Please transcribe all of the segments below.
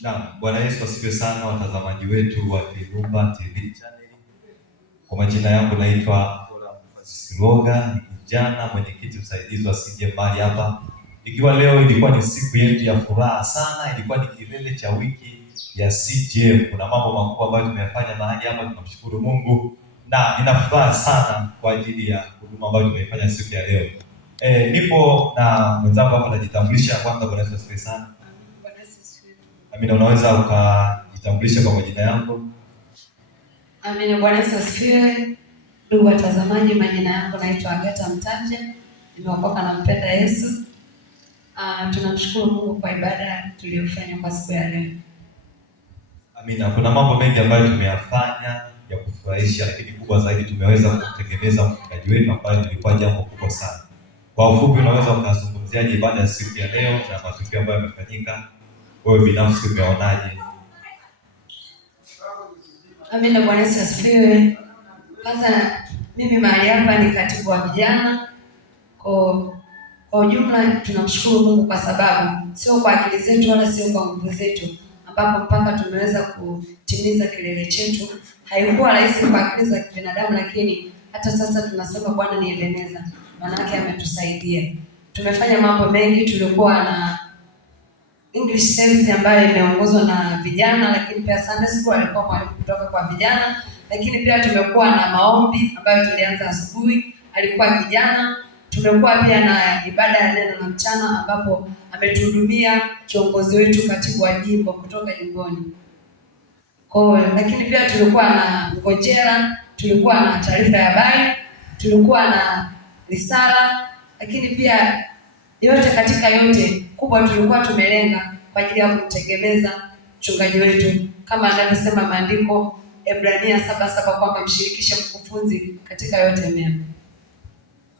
Naam, Bwana Yesu asifiwe sana, watazamaji wetu wa Kirumba TV channel. Kwa majina yangu naitwa Siroga, ni kijana mwenyekiti msaidizi wa CJ mahali hapa. Ikiwa leo ilikuwa ni siku yetu ya furaha sana, ilikuwa ni kilele cha wiki ya CJ. Kuna mambo makubwa ambayo tumeyafanya mahali hapa, tunamshukuru Mungu na nina furaha sana kwa ajili ya huduma ambayo tumeifanya siku ya leo. Nipo na mwenzangu hapa, najitambulisha kwanza. Bwana Yesu asifiwe sana. Amina, unaweza ukajitambulisha kwa majina yako? Amina, Bwana Yesu asifiwe. Ndugu watazamaji, majina yangu naitwa Agata Mtanje, nimeokoka na mpenda Yesu. Tunamshukuru Mungu kwa ibada tuliyofanya kwa siku ya leo. Amina, kuna mambo mengi ambayo tumeyafanya ya kufurahisha, lakini kubwa zaidi tumeweza kutengeneza mchungaji wetu ambayo ilikuwa jambo kubwa sana. Kwa ufupi, unaweza ukazungumziaje ibada ya siku ya leo na matukio ambayo yamefanyika? Wewe binafsi umeonaje? Amina, Bwana Yesu asifiwe. Kwanza mimi mahali hapa ni katibu wa vijana. Kwa ujumla tunamshukuru Mungu kwa sababu sio kwa akili zetu wala sio kwa nguvu zetu ambapo mpaka tumeweza kutimiza kilele chetu. Haikuwa rahisi kwa akili za kibinadamu, lakini hata sasa tunasema Bwana ni Ebeneza, maana yake ametusaidia. Tumefanya mambo mengi, tulikuwa na English service ambayo imeongozwa na vijana, lakini pia Sunday school alikuwa mwalimu kutoka kwa vijana, lakini pia tumekuwa na maombi ambayo tulianza asubuhi, alikuwa kijana. Tumekuwa pia na ibada ya neno la mchana ambapo ametuhudumia kiongozi wetu, katibu wa jimbo kutoka jimboni. Lakini pia tulikuwa na ngojera, tulikuwa na taarifa ya habari, tulikuwa na risala, lakini pia yote katika yote kubwa tulikuwa tumelenga kwa ajili ya kumtegemeza mchungaji wetu kama anavyosema maandiko Ebrania 7:7 kwamba mshirikishe mkufunzi katika yote mema.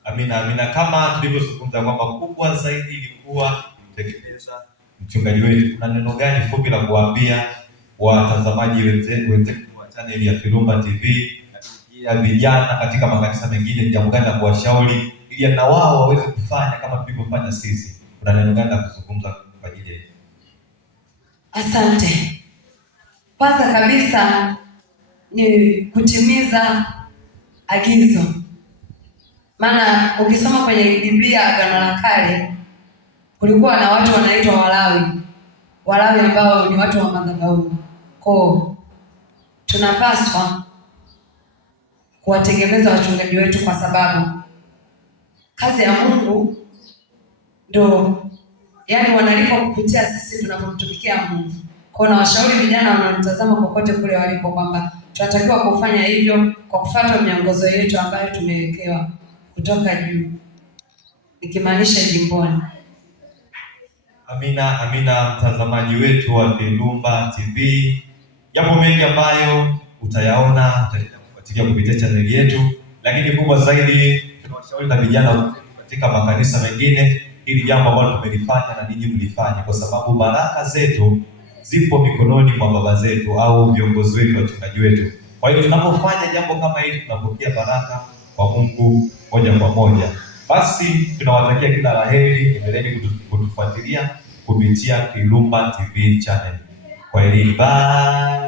Amina, amina. Kama tulivyozungumza kwamba kubwa zaidi ilikuwa kumtegemeza mchungaji wetu, kuna neno gani fupi la kuambia watazamaji wenzetu wa channel ya Kirumba TV ya vijana katika makanisa mengine, jambo gani la kuwashauri ili na wao waweze kufanya kama tulivyofanya sisi? Kuna neno gani la kuzungumza kwa ajili yetu? Asante. Kwanza kabisa ni kutimiza agizo. Maana ukisoma kwenye Biblia Agano la Kale kulikuwa na watu wanaitwa Walawi ambao ni watu wa madhabahu. Tunapaswa kuwategemeza wachungaji wetu kwa sababu kazi ya Mungu ndio wanalipa kupitia sisi tunapomtumikia Mungu. Na washauri vijana wanaotazama kokote kule walipo kwamba tunatakiwa kufanya hivyo kwa kufuata miongozo yetu ambayo tumewekewa kutoka juu, nikimaanisha jimboni. Amina, amina. Mtazamaji wetu wa Kirumba TV, jambo mengi ambayo utayaona utafuatilia kupitia chaneli yetu, lakini kubwa zaidi tunawashauri na vijana katika makanisa mengine hili jambo ambalo tumelifanya na ninyi mlifanye, kwa sababu baraka zetu zipo mikononi mwa baba zetu au viongozi wetu, wachungaji wetu. Kwa hiyo tunapofanya jambo kama hili tunapokea baraka kwa Mungu moja kwa moja. Basi tunawatakia kila laheri, endeleeni kutufuatilia kupitia Kirumba TV channel. Kwa heri, bye.